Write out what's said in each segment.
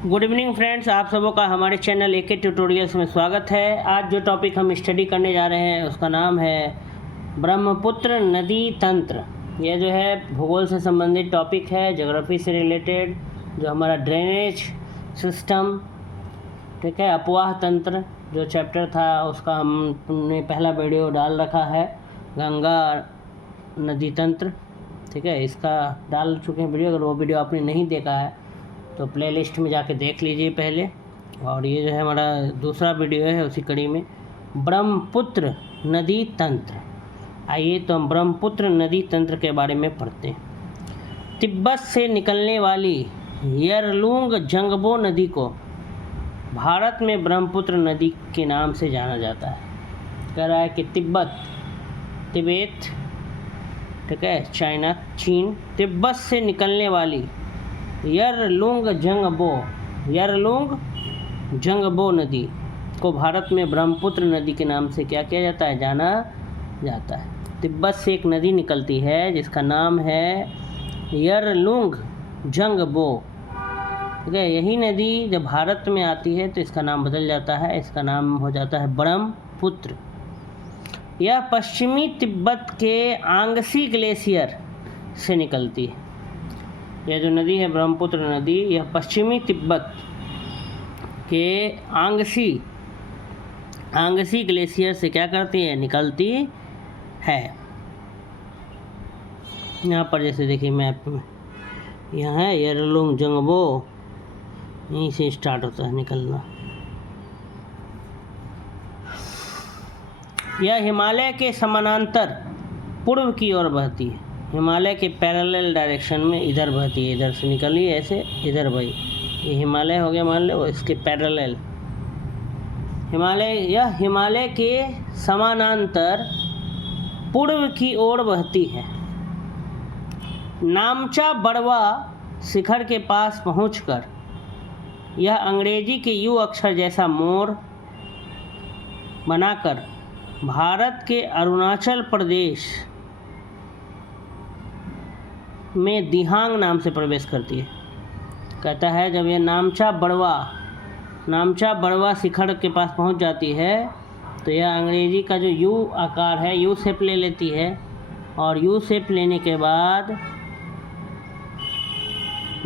Good evening friends, आप सबों का हमारे चैनल एके ट्यूटोरियल्स में स्वागत है। आज जो टॉपिक हम स्टडी करने जा रहे हैं उसका नाम है ब्रह्मपुत्र नदी तंत्र। यह जो है भूगोल से संबंधित टॉपिक है, ज्योग्राफी से रिलेटेड, जो हमारा ड्रेनेज सिस्टम, ठीक है, अपवाह तंत्र जो चैप्टर था उसका हमने पहला वीडियो डाल रखा है, गंगा नदी तंत्र, ठीक है, इसका डाल चुके हैं वीडियो। अगर वो वीडियो आपने नहीं देखा है तो प्लेलिस्ट में जाके देख लीजिए पहले। और ये जो है हमारा दूसरा वीडियो है उसी कड़ी में, ब्रह्मपुत्र नदी तंत्र। आइए तो हम ब्रह्मपुत्र नदी तंत्र के बारे में पढ़ते हैं। तिब्बत से निकलने वाली यरलुंग जंगबो नदी को भारत में ब्रह्मपुत्र नदी के नाम से जाना जाता है। कह रहा है कि तिब्बत, ठीक है, चाइना, चीन, तिब्बत से निकलने वाली यरलुंग जंगबो नदी को भारत में ब्रह्मपुत्र नदी के नाम से क्या किया जाता है, जाना जाता है। तिब्बत से एक नदी निकलती है जिसका नाम है यरलुंग जंगबो, ठीक है। यही नदी जब भारत में आती है तो इसका नाम बदल जाता है, इसका नाम हो जाता है ब्रह्मपुत्र। यह पश्चिमी तिब्बत के आंगसी ग्लेशियर से निकलती है। यह जो नदी है ब्रह्मपुत्र नदी, यह पश्चिमी तिब्बत के आंगसी ग्लेशियर से क्या करती है, निकलती है। यहाँ पर जैसे देखिए मैप में, यहाँ है यरलुंग जंगबो, यहीं से स्टार्ट होता है निकलना। यह हिमालय के समानांतर पूर्व की ओर बहती है। हिमालय के पैरेलल डायरेक्शन में इधर बहती है, इधर से निकली ऐसे इधर बही। ये हिमालय हो गया, मान लो, इसके पैरेलल यह हिमालय के समानांतर पूर्व की ओर बहती है। नामचा बड़वा शिखर के पास पहुंचकर यह अंग्रेजी के यू अक्षर जैसा मोड़ बनाकर भारत के अरुणाचल प्रदेश में दिहांग नाम से प्रवेश करती है। कहता है जब यह नामचा बड़वा शिखर के पास पहुंच जाती है तो यह अंग्रेजी का जो यू आकार है, यू शेप ले लेती है, और यू शेप लेने के बाद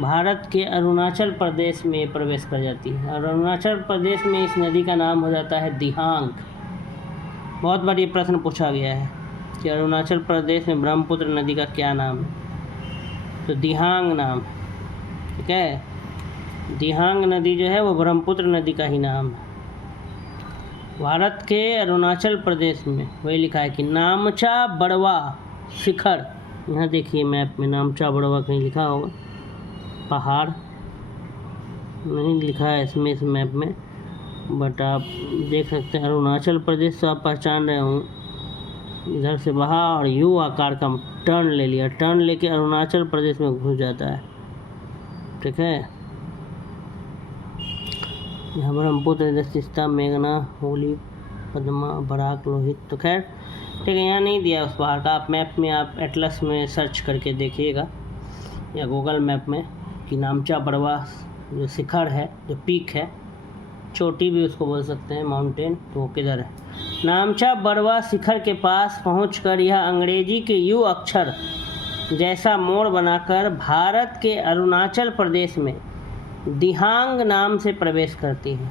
भारत के अरुणाचल प्रदेश में प्रवेश कर जाती है। और अरुणाचल प्रदेश में इस नदी का नाम हो जाता है दिहांग। बहुत बार ये प्रश्न पूछा गया है कि अरुणाचल प्रदेश में ब्रह्मपुत्र नदी का क्या नाम है, तो दिहांग नाम, ठीक है। दिहांग नदी जो है वो ब्रह्मपुत्र नदी का ही नाम है। भारत के अरुणाचल प्रदेश में वही लिखा है कि नामचा बड़वा शिखर, यहाँ देखिए मैप में नामचा बड़वा कहीं लिखा होगा, पहाड़ नहीं लिखा है इसमें, इस मैप में, बट आप देख सकते हैं अरुणाचल प्रदेश तो आप पहचान रहे होंगे। इधर से बहा और यू आकार का टर्न ले लिया, टर्न लेके अरुणाचल प्रदेश में घुस जाता है, ठीक है। यहाँ ब्रह्मपुत्र, दस्तिस्ता, मेघना, होली, पद्मा, बराक, लोहित, तो खैर ठीक है, यहाँ नहीं दिया उस पहाड़ का। आप मैप में, आप एटलस में सर्च करके देखिएगा या गूगल मैप में कि नामचा बड़वा जो शिखर है, जो पीक है, चोटी भी उसको बोल सकते हैं, माउंटेन, तो वो किधर है। नामचा बड़वा शिखर के पास पहुंचकर यह अंग्रेजी के यू अक्षर जैसा मोड़ बनाकर भारत के अरुणाचल प्रदेश में दिहांग नाम से प्रवेश करती है।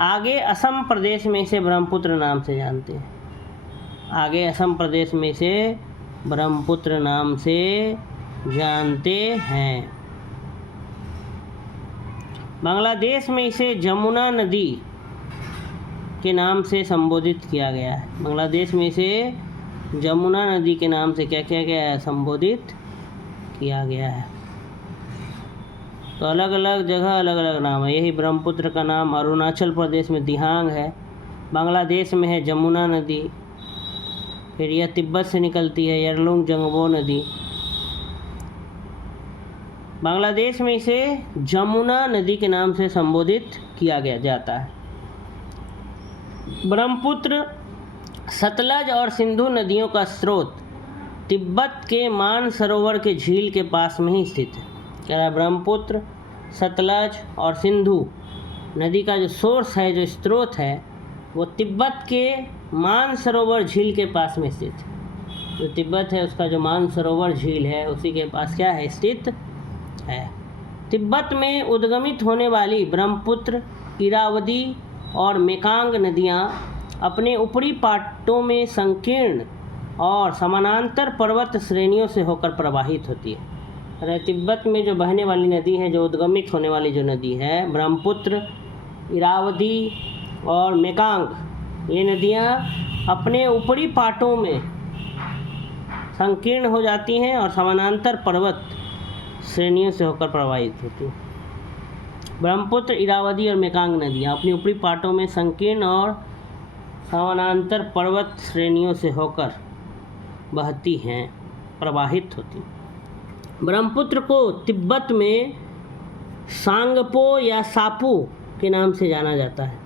आगे असम प्रदेश में इसे ब्रह्मपुत्र नाम से जानते हैं। आगे असम प्रदेश में इसे ब्रह्मपुत्र नाम से जानते हैं। बांग्लादेश में इसे जमुना नदी के नाम से संबोधित किया गया है। बांग्लादेश में इसे जमुना नदी के नाम से क्या किया गया है, संबोधित किया गया है। तो अलग अलग जगह अलग अलग नाम है। यही ब्रह्मपुत्र का नाम अरुणाचल प्रदेश में दिहांग है, बांग्लादेश में है जमुना नदी, फिर यह तिब्बत से निकलती है यरलुंग जंगबो नदी। बांग्लादेश में इसे जमुना नदी के नाम से संबोधित किया गया जाता है। ब्रह्मपुत्र, सतलज और सिंधु नदियों का स्रोत तिब्बत के मानसरोवर के झील के पास में ही स्थित है। कह रहा है ब्रह्मपुत्र, सतलज और सिंधु नदी का जो सोर्स है, जो स्रोत है, वो तिब्बत के मानसरोवर झील के पास में स्थित है। जो तिब्बत है उसका जो मानसरोवर झील है उसी के पास क्या है, स्थित है। तिब्बत में उद्गमित होने वाली ब्रह्मपुत्र, इरावदी और मेकांग नदियाँ अपने ऊपरी पाटों में संकीर्ण और समानांतर पर्वत श्रेणियों से होकर प्रवाहित होती है। अरे तिब्बत में जो बहने वाली नदी है, जो उद्गमित होने वाली जो नदी है, ब्रह्मपुत्र, इरावदी और मेकांग, ये नदियाँ अपने ऊपरी पाटों में संकीर्ण हो जाती हैं और समानांतर पर्वत श्रेणियों से होकर प्रवाहित होती हैं। ब्रह्मपुत्र, इरावदी और मेकांग नदियाँ अपनी ऊपरी पाटों में संकीर्ण और समानांतर पर्वत श्रेणियों से होकर बहती हैं, प्रवाहित होती हैं। ब्रह्मपुत्र को तिब्बत में सांगपो या सापू के नाम से जाना जाता है।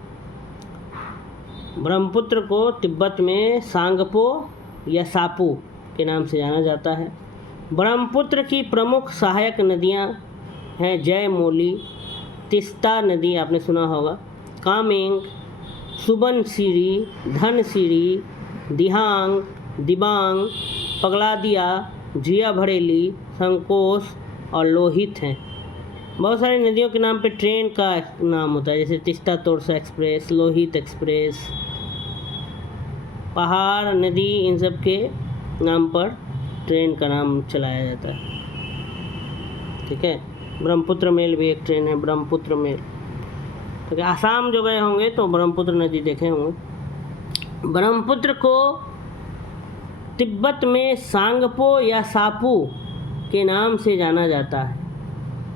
ब्रह्मपुत्र को तिब्बत में सांगपो या सापू के नाम से जाना जाता है। ब्रह्मपुत्र की प्रमुख सहायक नदियां हैं जयमौली, तिस्ता नदी आपने सुना होगा, कामेंग, सुबनसिरी, धनसिरी, दिहांग, दिबांग, पगलादिया, जिया भड़ेली, संकोस और लोहित हैं। बहुत सारी नदियों के नाम पे ट्रेन का नाम होता है, जैसे तिस्ता तोरसा एक्सप्रेस, लोहित एक्सप्रेस, पहाड़ नदी, इन सब के नाम पर ट्रेन का नाम चलाया जाता है। ठीक है, ब्रह्मपुत्र मेल भी एक ट्रेन है, ब्रह्मपुत्र मेल। ठीक है, आसाम जो गए होंगे तो ब्रह्मपुत्र नदी देखे होंगे। ब्रह्मपुत्र को तिब्बत में सांगपो या सापू के नाम से जाना जाता है।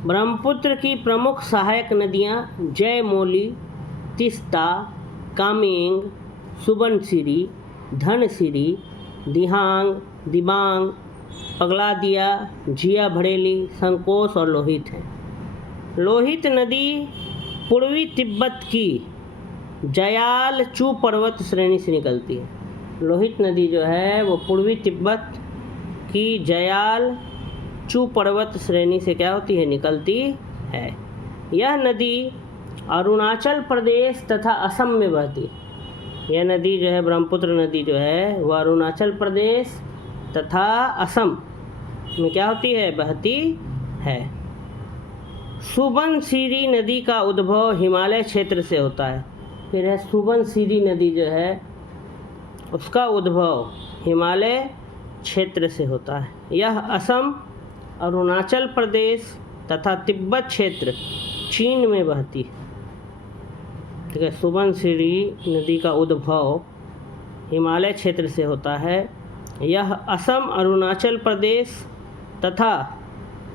ब्रह्मपुत्र की प्रमुख सहायक नदियाँ जयमौली, तिस्ता, कामेंग, सुबनसिरी, धनसिरी, दिहांग, दिबांग, पगलादिया, जिया भड़ेली, संकोस और लोहित हैं। लोहित नदी पूर्वी तिब्बत की जयाल चू पर्वत श्रेणी से निकलती है। लोहित नदी जो है वो पूर्वी तिब्बत की जयाल चू पर्वत श्रेणी से क्या होती है, निकलती है। यह नदी अरुणाचल प्रदेश तथा असम में बहती है। यह नदी जो है, ब्रह्मपुत्र नदी जो है, वह अरुणाचल प्रदेश तथा असम में क्या होती है, बहती है। सुबनसिरी नदी का उद्भव हिमालय क्षेत्र से होता है। फिर है सुबनसिरी नदी जो है, उसका उद्भव हिमालय क्षेत्र से होता है। यह असम, अरुणाचल प्रदेश तथा तिब्बत क्षेत्र चीन में बहती है। ठीक है, सुबनसिरी नदी का उद्भव हिमालय क्षेत्र से होता है। यह असम, अरुणाचल प्रदेश तथा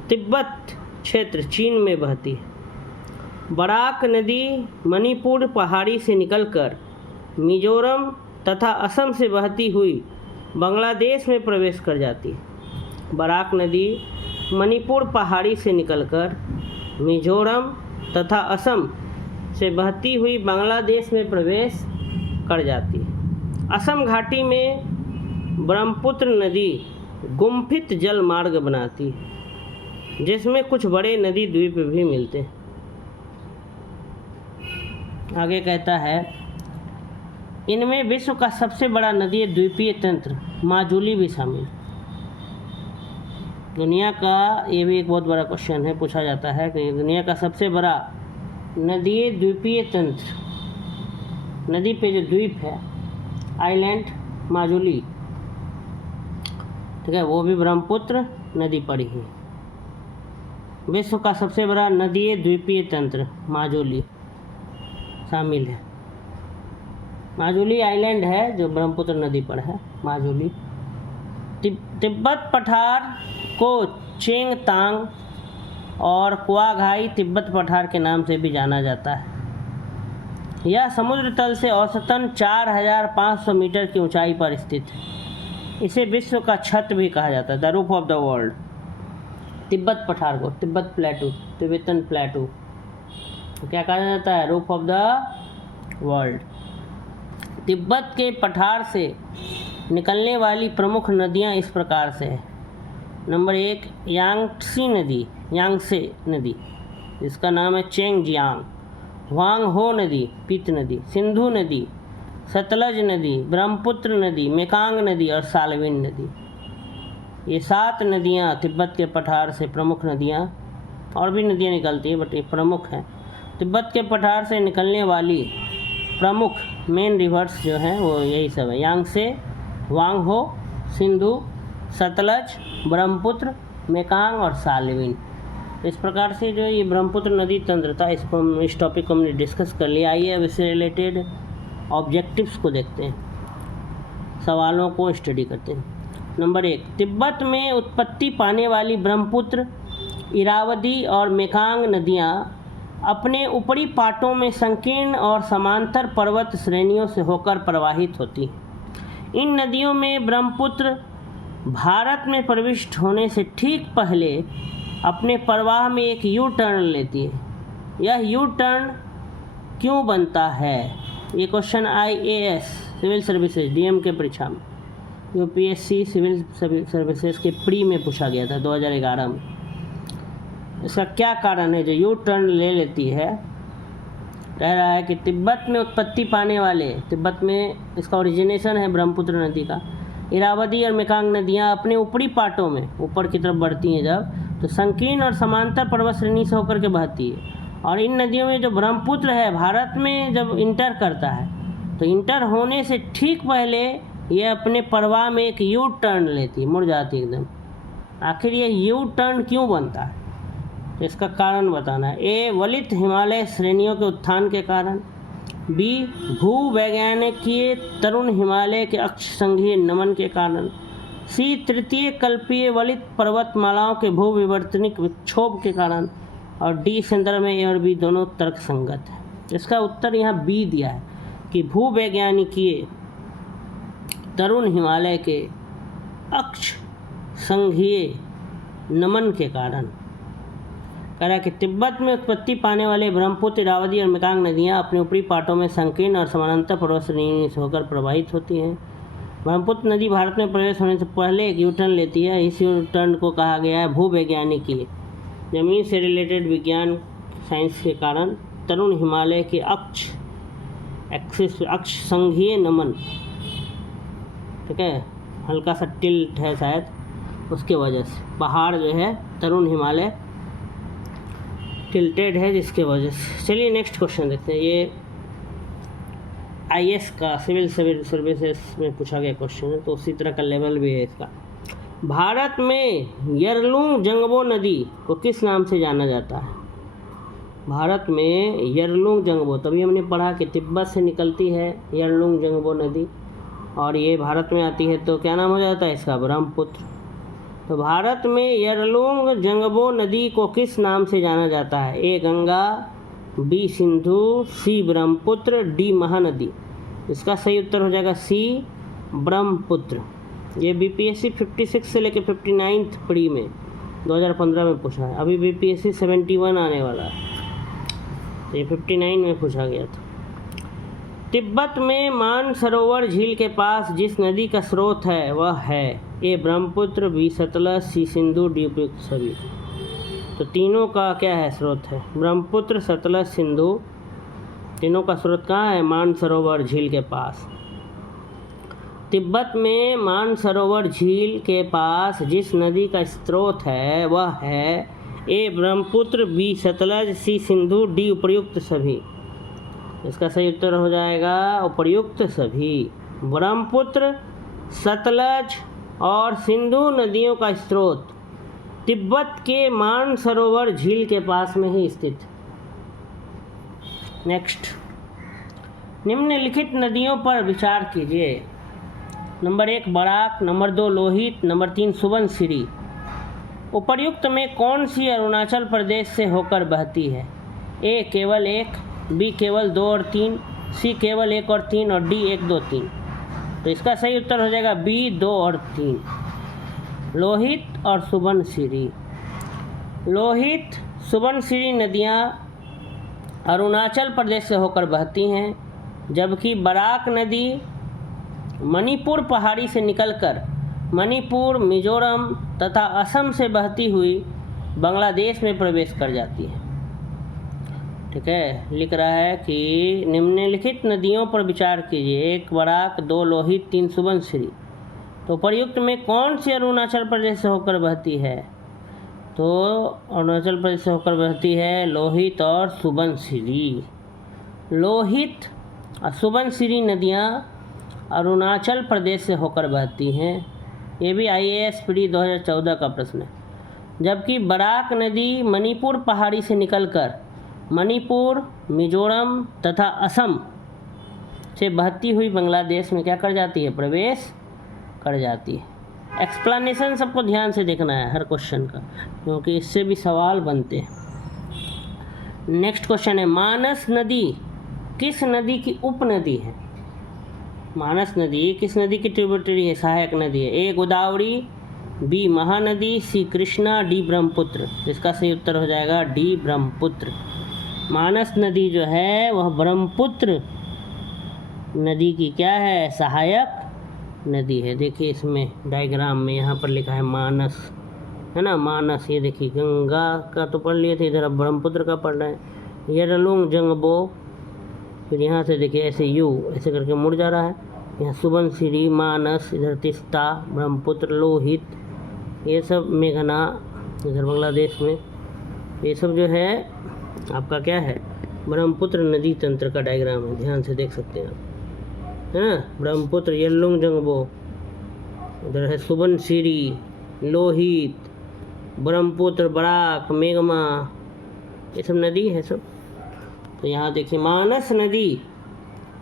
तिब्बत क्षेत्र चीन में बहती है। बराक नदी मणिपुर पहाड़ी से निकलकर मिजोरम तथा असम से बहती हुई बांग्लादेश में प्रवेश कर जाती है। बराक नदी मणिपुर पहाड़ी से निकलकर मिजोरम तथा असम से बहती हुई बांग्लादेश में प्रवेश कर जाती है। असम घाटी में ब्रह्मपुत्र नदी गुम्फित जल मार्ग बनाती है, जिसमें कुछ बड़े नदी द्वीप भी मिलते हैं। आगे कहता है, इनमें विश्व का सबसे बड़ा नदी द्वीपीय तंत्र माजुली भी शामिल। दुनिया का, ये भी एक बहुत बड़ा क्वेश्चन है, पूछा जाता है कि दुनिया का सबसे बड़ा नदी द्वीपीय तंत्र, नदी पे जो द्वीप है, आइलैंड माजुली, ठीक है, वो भी ब्रह्मपुत्र नदी पर ही। विश्व का सबसे बड़ा नदी द्वीपीय तंत्र माजुली शामिल है। माजुली आइलैंड है जो ब्रह्मपुत्र नदी पर है, माजुली। तिब्बत पठार को चेंगतांग और क्वाघाई तिब्बत पठार के नाम से भी जाना जाता है। यह समुद्र तल से औसतन 4500 मीटर की ऊंचाई पर स्थित है। इसे विश्व का छत भी कहा जाता है, the roof of the world. Tibet पठार को तिब्बत प्लेटू, तिब्बतन प्लेटू तो क्या कहा जाता है, roof of the world. Tibet के पठार से निकलने वाली प्रमुख नदियां इस प्रकार से है। नंबर 1 यांगत्से नदी, यांगत्से नदी, इसका नाम है चेंगजियांग। ह्वांग हो नदी पित नदी, सिंधु नदी, सतलज नदी, ब्रह्मपुत्र नदी, मेकांग नदी और साल्विन नदी। ये 7 नदियाँ तिब्बत के पठार से प्रमुख नदियाँ, और भी नदियाँ निकलती हैं बट ये प्रमुख हैं। तिब्बत के पठार से निकलने वाली प्रमुख मेन रिवर्स जो हैं वो यही सब है, यांगसे, ह्वांग-हो, सिंधु, सतलज, ब्रह्मपुत्र, मेकांग और साल्विन। इस प्रकार से जो ये ब्रह्मपुत्र नदी तंत्र था, इस टॉपिक को हमने डिस्कस कर लिया। आइए अब इससे रिलेटेड ऑब्जेक्टिव्स को देखते हैं, सवालों को स्टडी करते हैं। नंबर 1, तिब्बत में उत्पत्ति पाने वाली ब्रह्मपुत्र, इरावदी और मेकांग नदियाँ अपने ऊपरी पाटों में संकीर्ण और समांतर पर्वत श्रेणियों से होकर प्रवाहित होती हैं। इन नदियों में ब्रह्मपुत्र भारत में प्रविष्ट होने से ठीक पहले अपने प्रवाह में एक यू टर्न लेती है। यह यू टर्न क्यों बनता है? ये question IAS civil services DM के परीक्षा में, UPSC सिविल सर्विसेज के प्री में पूछा गया था 2011 में। इसका क्या कारण है जो यू टर्न ले लेती है? कह रहा है कि तिब्बत में उत्पत्ति पाने वाले, तिब्बत में इसका ओरिजिनेशन है ब्रह्मपुत्र नदी का, इरावदी और मेकांग नदियाँ अपने ऊपरी पाटों में ऊपर की तरफ बढ़ती हैं जब, तो संकीर्ण और समांतर पर्वत श्रेणी से होकर के बहती है। और इन नदियों में जो ब्रह्मपुत्र है भारत में जब इंटर करता है तो इंटर होने से ठीक पहले ये अपने प्रवाह में एक यू टर्न लेती है, मुड़ जाती है एकदम। आखिर ये यू टर्न क्यों बनता है? तो इसका कारण बताना है। A, वलित हिमालय श्रेणियों के उत्थान के कारण। B, भूवैज्ञानिकीय तरुण हिमालय के अक्ष संघीय नमन के कारण। C, तृतीय कल्पीय वलित पर्वतमालाओं के भूविवर्तनिक विक्षोभ के कारण। और D, संदर्भ में A और B दोनों तर्क संगत है। इसका उत्तर यहाँ B दिया है कि भूवैज्ञानिकीय तरुण हिमालय के अक्ष संघीय नमन के कारण। कह रहा है कि तिब्बत में उत्पत्ति पाने वाले ब्रह्मपुत्र, इरावदी और मेकांग नदियाँ अपने ऊपरी पाटों में संकीर्ण और समानांतर पर्वत श्रेणी से होकर प्रवाहित होती हैं। ब्रह्मपुत्र नदी भारत में प्रवेश होने से पहले एक यू टर्न लेती है। इस यू टर्न को कहा गया है भूवैज्ञानिकीय, जमीन से रिलेटेड विज्ञान साइंस के कारण तरुण हिमालय के अक्ष संघीय नमन, ठीक है, हल्का सा टिल्ट है शायद, उसके वजह से पहाड़ जो है तरुण हिमालय टिल्टेड है जिसके वजह से। चलिए नेक्स्ट क्वेश्चन देखते हैं। ये IS का सिविल सर्विसेज में पूछा गया क्वेश्चन है, तो उसी तरह का लेवल भी है इसका। भारत में यरलुंग जंगबो नदी को किस नाम से जाना जाता है? भारत में यरलुंग जंगबो, तभी हमने पढ़ा कि तिब्बत से निकलती है यरलुंग जंगबो नदी और ये भारत में आती है, तो क्या नाम हो जाता है इसका? ब्रह्मपुत्र। तो भारत में यरलुंग जंगबो नदी को किस नाम से जाना जाता है? A, Ganga, B, Sindhu, C, Brahmaputra, D, Mahanadi. इसका सही उत्तर हो जाएगा C, ब्रह्मपुत्र। ये BPSC 56 से लेकर 59 प्री में 2015 में पूछा है। अभी BPSC 71 आने वाला है, तो ये 59 में पूछा गया था। तिब्बत में मानसरोवर झील के पास जिस नदी का स्रोत है वह है A, Brahmaputra, B, Sutlej, C, Sindhu, D, उपयुक्त सभी। तो तीनों का क्या है स्रोत है? ब्रह्मपुत्र, सतलज, सिंधु, तीनों का स्रोत कहाँ है? मानसरोवर झील के पास। तिब्बत में मानसरोवर झील के पास जिस नदी का स्रोत है वह है A, Brahmaputra, B, Sutlej, C, Sindhu, D, उपर्युक्त सभी। इसका सही उत्तर हो जाएगा उपर्युक्त सभी। ब्रह्मपुत्र, सतलज और सिंधु नदियों का स्रोत तिब्बत के मानसरोवर झील के पास में ही स्थित। नेक्स्ट, निम्नलिखित नदियों पर विचार कीजिए। Number 1 Barak, number 2 Lohit, number 3 Subansiri. उपर्युक्त में कौन सी अरुणाचल प्रदेश से होकर बहती है? A, केवल 1, B, केवल 2 और 3, C, केवल 1 और 3 और D, 1, 2, 3। तो इसका सही उत्तर हो जाएगा B, 2 और 3, लोहित और सुबनसिरी। लोहित, सुबनसिरी नदियाँ अरुणाचल प्रदेश से होकर बहती हैं, जबकि बराक नदी मणिपुर पहाड़ी से निकलकर मणिपुर, मिजोरम तथा असम से बहती हुई बांग्लादेश में प्रवेश कर जाती है। ठीक है, लिख रहा है कि निम्नलिखित नदियों पर विचार कीजिए, 1 बराक, 2 लोहित, 3 सुबनसिरी। तो प्रयुक्त में कौन सी अरुणाचल प्रदेश से होकर बहती है? तो अरुणाचल प्रदेश से होकर बहती है लोहित और सुबनसिरी। लोहित और सुबनसिरी नदियाँ अरुणाचल प्रदेश से होकर बहती हैं। ये भी IAS PD 2014 का प्रश्न है। जबकि बराक नदी मणिपुर पहाड़ी से निकलकर मणिपुर, मिजोरम तथा असम से बहती हुई बांग्लादेश में क्या कर जाती है? प्रवेश कर जाती है। एक्सप्लेनेशन सबको ध्यान से देखना है हर क्वेश्चन का, क्योंकि इससे भी सवाल बनते हैं। नेक्स्ट क्वेश्चन है, मानस नदी किस नदी की उपनदी है? मानस नदी किस नदी की ट्रिब्यूटरी है? सहायक नदी है। A Godavari, B Mahanadi, C Krishna, D Brahmaputra. इसका सही उत्तर हो जाएगा D ब्रह्मपुत्र। मानस नदी जो है वह ब्रह्मपुत्र नदी की क्या है? सहायक नदी है। देखिए इसमें डायग्राम में यहाँ पर लिखा है मानस, है ना, मानस। ये देखिए गंगा का तो पढ़ लिए थे, इधर अब ब्रह्मपुत्र का पढ़ रहे हैं। यरलुंग जंगबो, फिर यहाँ से देखिए ऐसे यू ऐसे करके मुड़ जा रहा है। यहाँ सुबनसिरी, मानस, इधर तिस्ता, ब्रह्मपुत्र, लोहित, ये सब मेघना इधर बांग्लादेश में, ये सब जो है आपका क्या है? ब्रह्मपुत्र नदी तंत्र का डायग्राम है, ध्यान से देख सकते हैं आप, है ना। ब्रह्मपुत्र, यल्लुंग जंगबो, इधर है सुबनसिरी, लोहित, ब्रह्मपुत्र, बराक, मेघमा, ये सब नदी है सब। तो यहाँ देखिए मानस नदी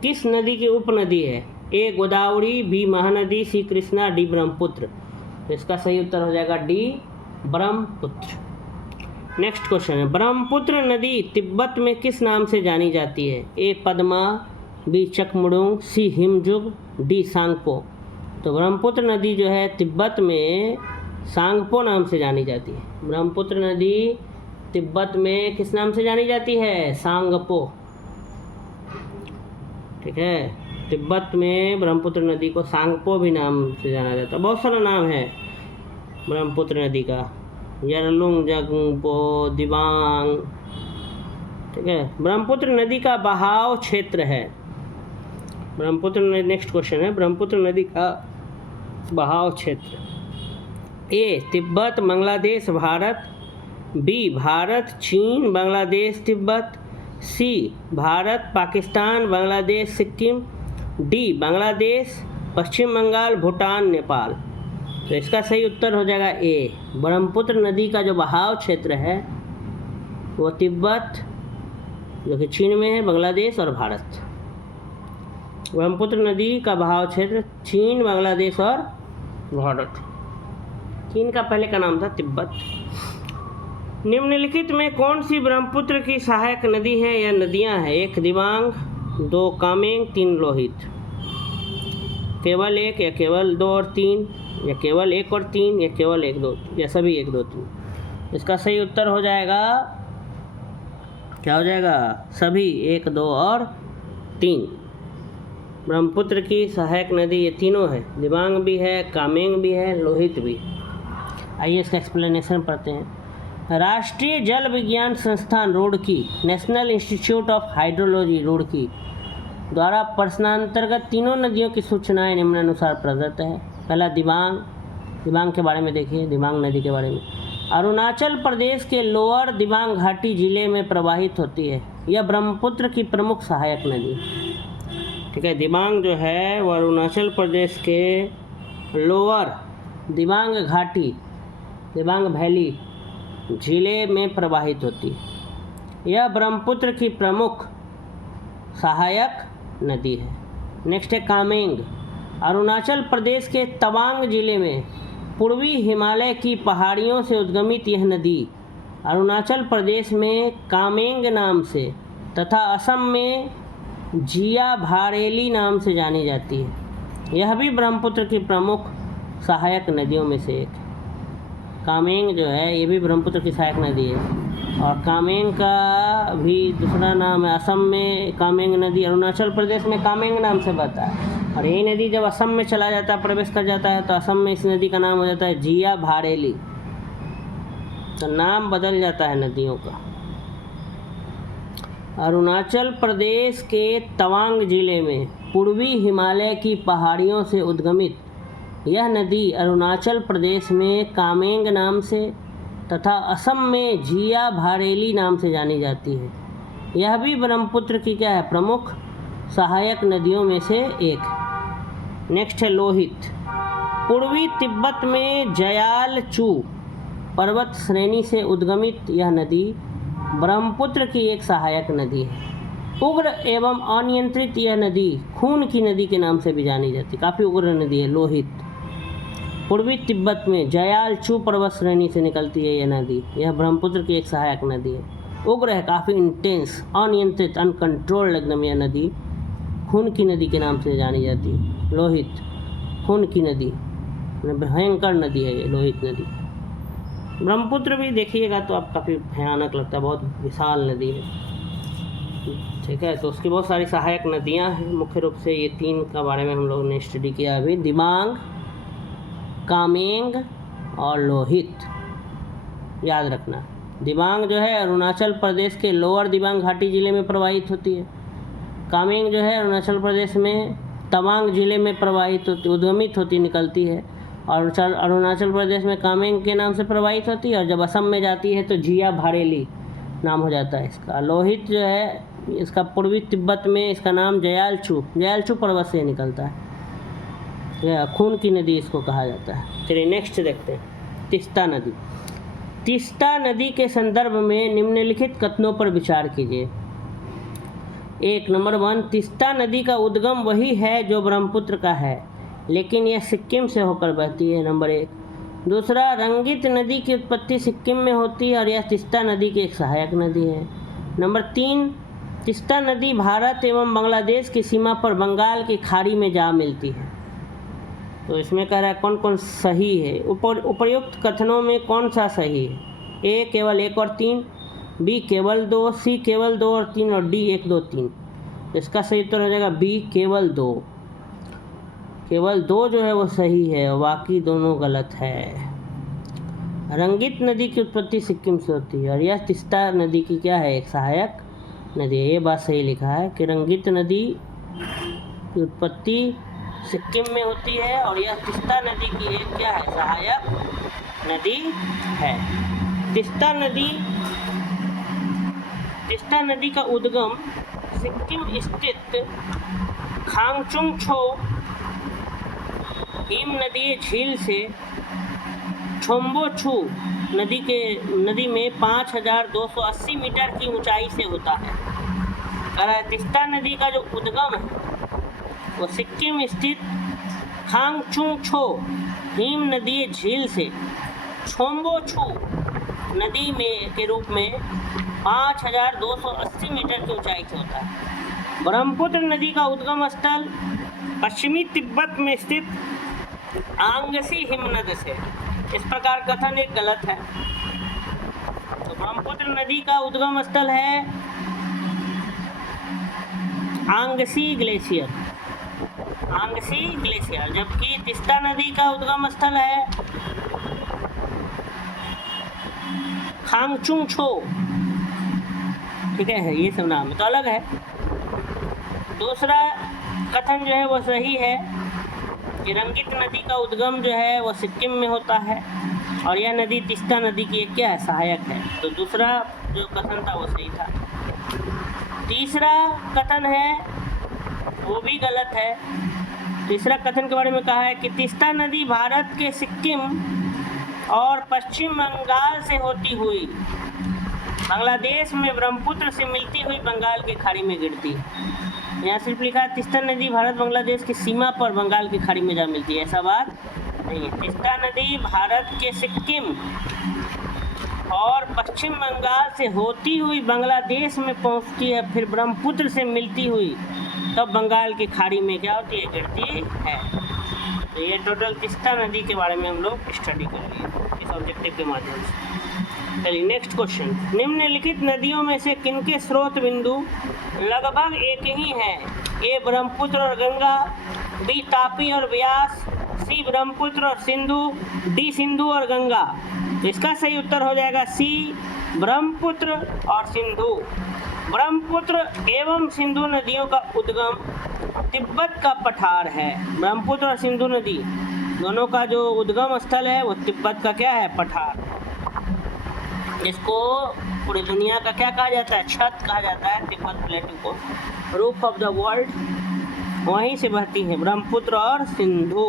किस नदी की उपनदी है? A Godavari, B Mahanadi, C Krishna, D Brahmaputra. तो इसका सही उत्तर हो जाएगा D ब्रह्मपुत्र। नेक्स्ट क्वेश्चन है, ब्रह्मपुत्र नदी तिब्बत में किस नाम से जानी जाती है? A Padma, B चकमुड़ुंग, C हिमजुग, D Tsangpo. तो ब्रह्मपुत्र नदी जो है तिब्बत में सांगपो नाम से जानी जाती है। ब्रह्मपुत्र नदी तिब्बत में किस नाम से जानी जाती है? सांगपो। ठीक है, तिब्बत में ब्रह्मपुत्र नदी को सांगपो भी नाम से जाना जाता है। बहुत सारा नाम है ब्रह्मपुत्र नदी का, यरलुंग जंगपो, दिबांग। ठीक है, ब्रह्मपुत्र नदी का बहाव क्षेत्र है। ब्रह्मपुत्र नदी, नेक्स्ट क्वेश्चन है, ब्रह्मपुत्र नदी का बहाव क्षेत्र। A तिब्बत, बांग्लादेश, भारत, B भारत, चीन, बांग्लादेश, तिब्बत, C भारत, पाकिस्तान, बांग्लादेश, सिक्किम, D बांग्लादेश, पश्चिम बंगाल, भूटान, नेपाल। तो इसका सही उत्तर हो जाएगा A। ब्रह्मपुत्र नदी का जो बहाव क्षेत्र है वो तिब्बत, जो कि चीन में है, बांग्लादेश और भारत। ब्रह्मपुत्र नदी का बहाव क्षेत्र चीन, बांग्लादेश और भारत। चीन का पहले का नाम था तिब्बत। निम्नलिखित में कौन सी ब्रह्मपुत्र की सहायक नदी है या नदियां हैं? 1 दिबांग, 2 कामेंग, 3 लोहित। केवल 1 या केवल 2 और 3, या केवल 1 और 3, या केवल 1, 2 या सभी 1, 2, 3। इसका सही उत्तर हो जाएगा, क्या हो जाएगा? सभी 1, 2 और 3। ब्रह्मपुत्र की सहायक नदी ये तीनों है, दिबांग भी है, कामेंग भी है, लोहित भी। आइए इसका एक्सप्लेनेशन पढ़ते हैं। राष्ट्रीय जल विज्ञान संस्थान Roorkee, national institute of hydrology Roorkee द्वारा प्रश्नांतर्गत तीनों नदियों की सूचनाएं निम्नानुसार प्रदत्त है। पहला दिबांग, दिबांग के बारे में देखिए, दिबांग नदी के बारे में। अरुणाचल प्रदेश के लोअर दिबांग घाटी जिले में प्रवाहित होती है। यह ब्रह्मपुत्र की प्रमुख सहायक नदी। ठीक है, दिबांग जो है वो अरुणाचल प्रदेश के लोअर दिबांग घाटी, दिबांग वैली जिले में प्रवाहित होती है। यह ब्रह्मपुत्र की प्रमुख सहायक नदी है। नेक्स्ट है कामेंग, अरुणाचल प्रदेश के तवांग जिले में पूर्वी हिमालय की पहाड़ियों से उद्गमित यह नदी अरुणाचल प्रदेश में कामेंग नाम से तथा असम में जिया भारेली नाम से जानी जाती है। यह भी ब्रह्मपुत्र की प्रमुख सहायक नदियों में से एक है। कामेंग जो है ये भी ब्रह्मपुत्र की सहायक नदी है, और कामेंग का भी दूसरा नाम है, असम में कामेंग नदी, अरुणाचल प्रदेश में कामेंग नाम से बहता है। और यही नदी जब असम में चला जाता है, प्रवेश कर जाता है, तो असम में इस नदी का नाम हो जाता है जिया भारेली। तो नाम बदल जाता है नदियों का। अरुणाचल प्रदेश के तवांग जिले में पूर्वी हिमालय की पहाड़ियों से उद्गमित यह नदी अरुणाचल प्रदेश में कामेंग नाम से तथा असम में जिया भारेली नाम से जानी जाती है। यह भी ब्रह्मपुत्र की क्या है, प्रमुख सहायक नदियों में से एक। नेक्स्ट है लोहित। पूर्वी तिब्बत में जयालचू पर्वत श्रेणी से उद्गमित यह नदी ब्रह्मपुत्र की एक सहायक नदी है। उग्र एवं अनियंत्रित यह नदी खून की नदी के नाम से भी जानी जाती है। काफ़ी उग्र नदी है लोहित। पूर्वी तिब्बत में जयालचू पर्वत श्रेणी से निकलती है यह नदी। यह ब्रह्मपुत्र की एक सहायक नदी है। उग्र है, काफ़ी इंटेंस, अनियंत्रित, अनकंट्रोल्ड एकदम यह नदी खून की नदी के नाम से जानी जाती है। लोहित खून की नदी, भयंकर नदी है ये लोहित नदी। ब्रह्मपुत्र भी देखिएगा तो आप काफ़ी भयानक लगता है, बहुत विशाल नदी है। ठीक है, तो उसकी बहुत सारी सहायक नदियां हैं। मुख्य रूप से ये 3 का बारे में हम लोगों ने स्टडी किया अभी, दिबांग, कामेंग और लोहित। याद रखना, दिबांग जो है अरुणाचल प्रदेश के लोअर दिबांग घाटी जिले में प्रवाहित होती है। कामेंग जो है अरुणाचल प्रदेश में तवांग जिले में प्रवाहित होती, उद्गमित होती, निकलती है। और अरुणाचल प्रदेश में कामेंग के नाम से प्रवाहित होती है, और जब असम में जाती है तो जिया भारेली नाम हो जाता है इसका। लोहित जो है इसका पूर्वी तिब्बत में इसका नाम जयालचू पर्वत से निकलता है। यह खून की नदी इसको कहा जाता है। चलिए नेक्स्ट देखते हैं, तीस्ता नदी। तीस्ता नदी के संदर्भ में निम्नलिखित कथनों पर विचार कीजिए। 1 नंबर 1, तीस्ता नदी का उद्गम वही है जो ब्रह्मपुत्र का है, लेकिन यह सिक्किम से होकर बहती है। नंबर 1। दूसरा, रंगित नदी की उत्पत्ति सिक्किम में होती है और यह तीस्ता नदी की एक सहायक नदी है। नंबर 3, तीस्ता नदी भारत एवं बांग्लादेश की सीमा पर बंगाल की खाड़ी में जा मिलती है। तो इसमें कह रहा है कौन कौन सही है, उपर्युक्त कथनों में कौन सा सही है। ए केवल 1 और 3, बी केवल 2, सी केवल 2 और 3 और डी 1, 2, 3। इसका सही उत्तर हो जाएगा बी केवल 2। केवल 2 जो है वो सही है और बाकी दोनों गलत है। रंगित नदी की उत्पत्ति सिक्किम से होती है और यह तीस्ता नदी की क्या है, एक सहायक नदी है। ये बात सही लिखा है कि रंगित नदी की उत्पत्ति सिक्किम में होती है और यह तीस्ता नदी की एक क्या है, सहायक नदी है। तीस्ता नदी का उद्गम सिक्किम स्थित खांगचुंगछो हिम नदी झील से छोम्बोछू नदी में 5280 मीटर की ऊंचाई से होता है। तीस्ता नदी का जो उद्गम है वो सिक्किम स्थित खांगचुंगछो हिम नदी झील से छोम्बोछू नदी में के रूप में 5280 मीटर की ऊंचाई से होता है। ब्रह्मपुत्र नदी का उद्गम स्थल पश्चिमी तिब्बत में स्थित आंगसी हिमनद से। इस प्रकार कथन एक गलत है। तो ब्रह्मपुत्र नदी का उद्गम स्थल है आंगसी ग्लेशियर, जबकि तीस्ता नदी का उद्गम स्थल है खांगचुंगछो। ठीक है, ये सब नाम तो अलग है। दूसरा कथन जो है वो सही है कि रंगित नदी का उद्गम जो है वो सिक्किम में होता है और यह नदी तीस्ता नदी की एक क्या है, सहायक है। तो दूसरा जो कथन था वो सही था। तीसरा कथन है वो भी गलत है। तीसरा कथन के बारे में कहा है कि तीस्ता नदी भारत के सिक्किम और पश्चिम बंगाल से होती हुई बांग्लादेश में ब्रह्मपुत्र से मिलती हुई बंगाल की खाड़ी में गिरती है। यहाँ सिर्फ लिखा है तीस्ता नदी भारत बांग्लादेश की सीमा पर बंगाल की खाड़ी में जा मिलती है, ऐसा बात नहीं है। तीस्ता नदी भारत के सिक्किम और पश्चिम बंगाल से होती हुई बांग्लादेश में पहुँचती है, फिर ब्रह्मपुत्र से मिलती हुई तब बंगाल की खाड़ी में क्या होती है, गिरती है। तो ये टोटल तीस्ता नदी के बारे में हम लोग स्टडी कर लिए इस ऑब्जेक्टिव के माध्यम से। चलिए नेक्स्ट क्वेश्चन, निम्नलिखित नदियों में से किनके स्रोत बिंदु लगभग एक ही हैं? ए ब्रह्मपुत्र और गंगा, बी तापी और व्यास, सी ब्रह्मपुत्र और सिंधु, डी सिंधु और गंगा। तो इसका सही उत्तर हो जाएगा सी ब्रह्मपुत्र और सिंधु। ब्रह्मपुत्र एवं सिंधु नदियों का उद्गम तिब्बत का पठार है। ब्रह्मपुत्र और सिंधु नदी दोनों का जो उद्गम स्थल है वो तिब्बत का क्या है, पठार। इसको पूरी दुनिया का क्या कहा जाता है, छत कहा जाता है तिब्बत प्लेटू को, रूफ ऑफ द वर्ल्ड। वहीं से बहती है ब्रह्मपुत्र और सिंधु।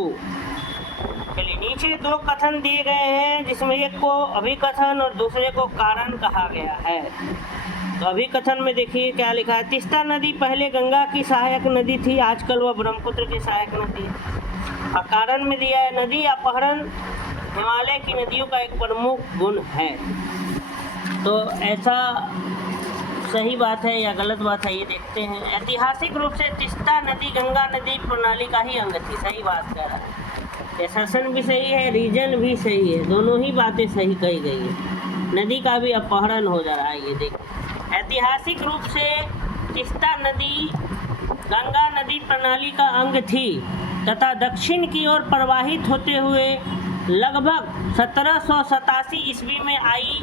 चलिए, नीचे दो कथन दिए गए हैं जिसमें एक को अभिकथन और दूसरे को कारण कहा गया है। तो अभिकथन में देखिए क्या लिखा है, तीस्ता नदी पहले गंगा की सहायक नदी थी, आजकल वह ब्रह्मपुत्र की सहायक नदी है। और कारण में दिया है, नदी अपहरण हिमालय की नदियों का एक प्रमुख गुण है। तो ऐसा सही बात है या गलत बात है, ये देखते हैं। ऐतिहासिक रूप से तीस्ता नदी गंगा नदी प्रणाली का ही अंग थी, सही बात कह रहा है। एसेशन भी सही है, रीजन भी सही है, दोनों ही बातें सही कही गई है। नदी का भी अपहरण हो जा रहा है, ये देखिए। ऐतिहासिक रूप से तीस्ता नदी गंगा नदी प्रणाली का अंग थी तथा दक्षिण की ओर प्रवाहित होते हुए लगभग 1787 ईस्वी में आई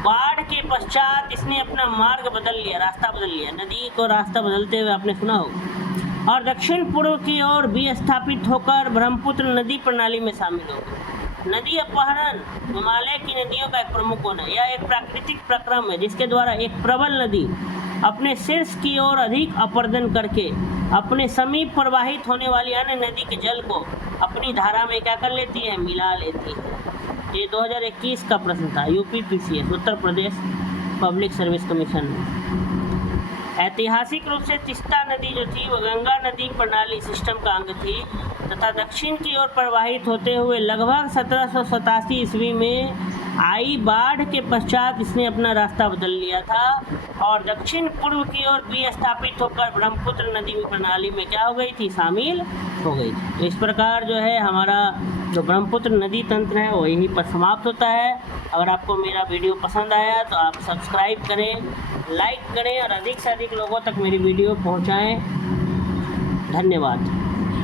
बाढ़ के पश्चात इसने अपना मार्ग बदल लिया, रास्ता बदल लिया। नदी को रास्ता बदलते हुए आपने सुना होगा, और दक्षिण पूर्व की ओर विस्थापित होकर ब्रह्मपुत्र नदी प्रणाली में शामिल हो गई। नदी अपहरण हिमालय की नदियों का एक प्रमुख गुण है। यह एक प्राकृतिक प्रक्रम है जिसके द्वारा एक प्रबल नदी अपने शीर्ष की ओर अधिक अपरदन करके अपने समीप प्रवाहित होने वाली अन्य नदी के जल को अपनी धारा में क्या कर लेती है, मिला लेती है। ये 2021 का प्रश्न था, UPPCS Uttar Pradesh public service commission में। ऐतिहासिक रूप से तीस्ता नदी जो थी वो गंगा नदी प्रणाली सिस्टम का अंग थी तथा दक्षिण की ओर प्रवाहित होते हुए लगभग 1787 ईस्वी में आई बाढ़ के पश्चात इसने अपना रास्ता बदल लिया था और दक्षिण पूर्व की ओर विस्थापित होकर ब्रह्मपुत्र नदी प्रणाली में क्या हो गई थी, शामिल हो गई। तो इस प्रकार जो है हमारा जो ब्रह्मपुत्र नदी तंत्र है वो यहीं पर समाप्त होता है। अगर आपको मेरा वीडियो पसंद आया तो आप सब्सक्राइब करें, लाइक करें और अधिक से अधिक लोगों तक मेरी वीडियो पहुंचाएं। धन्यवाद।